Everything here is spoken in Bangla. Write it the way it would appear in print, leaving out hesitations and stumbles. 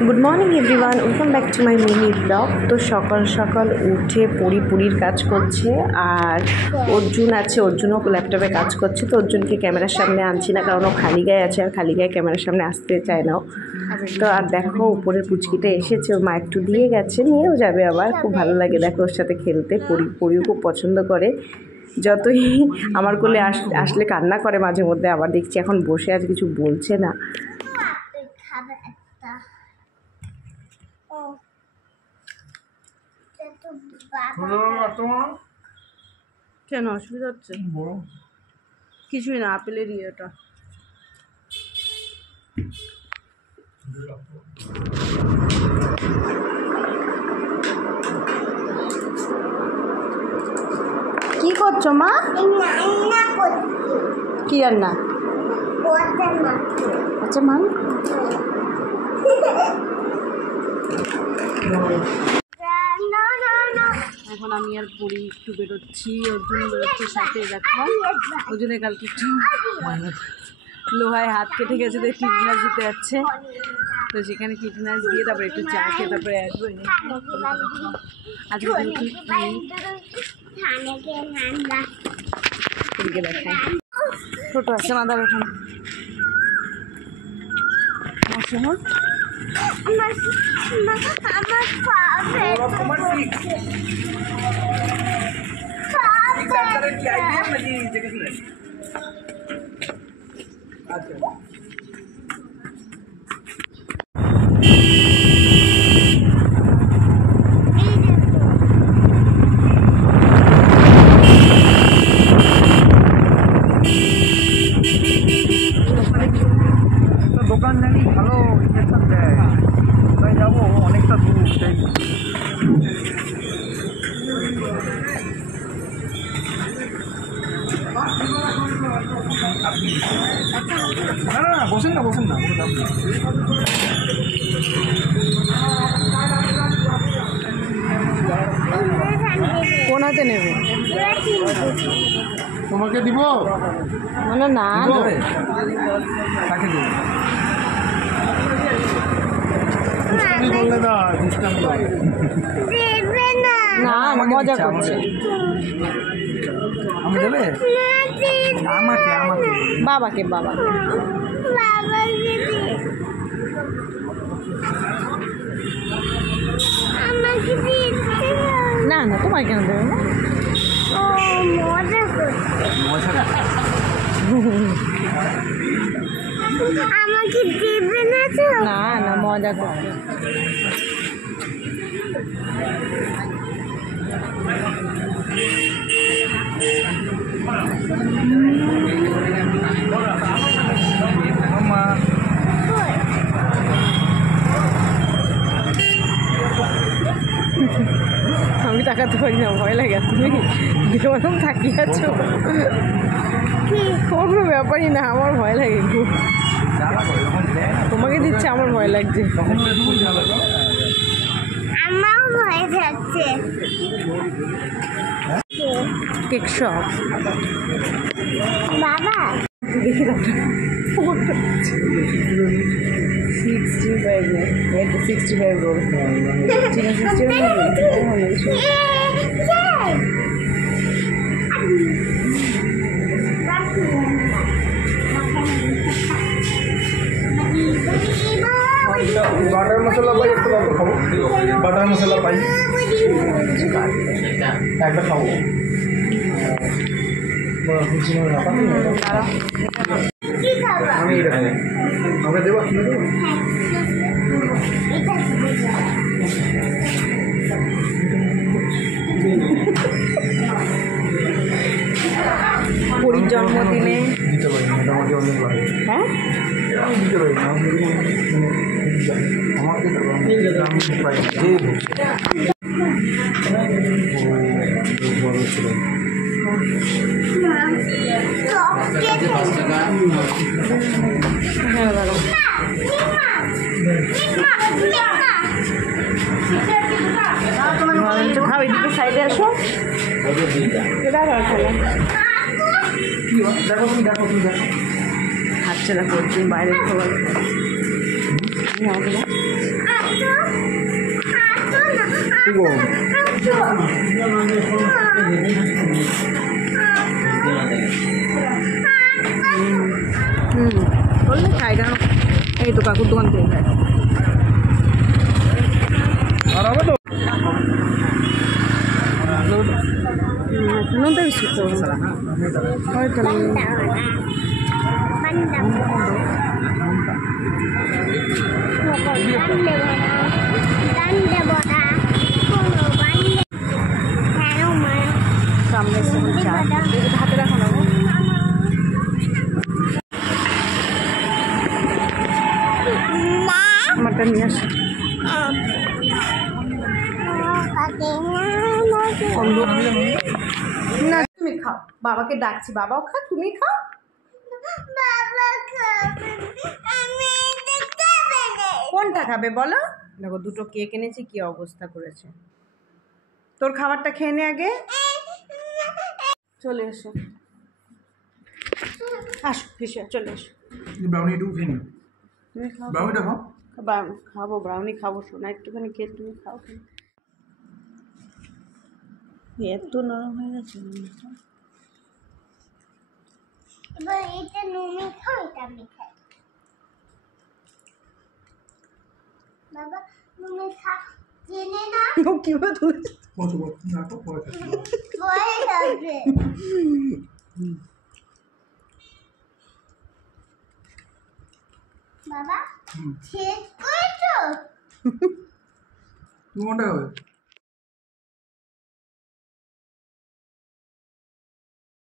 Good morning everyone, welcome back to my mini blog. তো সকাল সকাল উঠে পুরীর কাজ করছে, আর অর্জুন আছে, অর্জুনও ল্যাপটপে কাজ করছে। তো অর্জুনকে ক্যামেরার সামনে আনছি না, কারণ ও খালি গায়ে আছে, আর খালি গায়ে ক্যামেরার সামনে আসতে চায় না। তো আর দেখো উপরের পুচকিটা এসেছে, ওর মা একটু দিয়ে গেছে, নিয়েও যাবে আবার। খুব ভালো লাগে দেখো ওর সাথে খেলতে। পরিও খুব পছন্দ করে, যতই আমার কোলে আসলে কান্না করে মাঝে মধ্যে। আবার দেখছি এখন বসে আছে, কিছু বলছে না। কেন অসুবিধা হচ্ছে? কিছুই না, আপেলের ইয়েটা। কি করছো মা? কি রান্না? আচ্ছা মা, এখন আমি আর পড়ি একটু বেরোচ্ছি, অর্জুন বেরোচ্ছি সাথে। দেখো ওজনে কালকে একটু লোহায় হাত কেটে গেছে, তো টিটনাস দিতে যাচ্ছে। তো সেখানে টিটনাস দিয়ে তারপরে একটু চা খেয়ে তারপরে আসবো। আজকে দেখো ছোটো আছে মাদার ওখানে। দোকান জানি ভালো ইঞ্জেকশন দেয়, তাই যাবো অনেকটা দূর। না না বসেন না কোন হাতে নেবে? তোমাকে দিব মানে না তাকে দিব। বললে না না না, মজা করছে। আমি দেবে আমাকে বাবাকে না না, তোমার কেন দেবে না? আমাকে দেবে না তো? না না, মজা করছে। আমি তাকাতে পারি না, ভয় লাগে। তুমি যেরকম তাকিয়ে আছো, কোনো ব্যাপারই না, আমার ভয় লাগে খুব। তোমাকে দিচ্ছে, আমার ভয় লাগছে। আমারও ভয় থাকছে। কেক শপ বাবা দেখি দাও 65 65 রোল। ঠিক আছে, 65 বাটার মশলা পাই, একটু খাবো। বাটার মশলা পাই, একটা খাবো। আমি এটা আমরা দেবো, কিনে দেবো। পরীর জন্মদিনে দিতে পারি মোটামুটি অনেক ভালো। হ্যাঁ আমি দিতে পারি না, আমাকে পাই বড় ছিল। হ্যাঁ দাদা, খাও, এদিকে সাইডে আসো। দেখো তুমি দেখো হাতছে দেখো, তুমি বাইরে খাবার। বললে খাই না এই তো কাকুর দোকান থেকে খাই নুনটা বেশি হয়তো না সামনে চা হাতে রাখো না আমারটা নিয়ে আসো না তুমি খাও বাবাকে ডাকছি বাবাও খা তুমি খাও কোনটা খাবে বলো দেখো দুটো কেক এনেছি কি অবস্থা করেছে তোর খাবারটা খেয়ে নে আগে চলে এসো আসো ফিসে চলে এসো ব্রাউনি একটু খেয়ে নিও তুমি খাও ব্রাউনিটা খাও খাবো ব্রাউনি খাবো শোনা একটুখানি খেয়ে তুমি খাও এত নরম হয়ে গেছে এবার এটা নুমি খাও এটা আমি খাই বাবা নুমি খা জেনে না ও কিভাবে তুলে বসো না তো পরে ভয় লাগবে বাবা শেষ করেছো তুমি কোনটা খাবে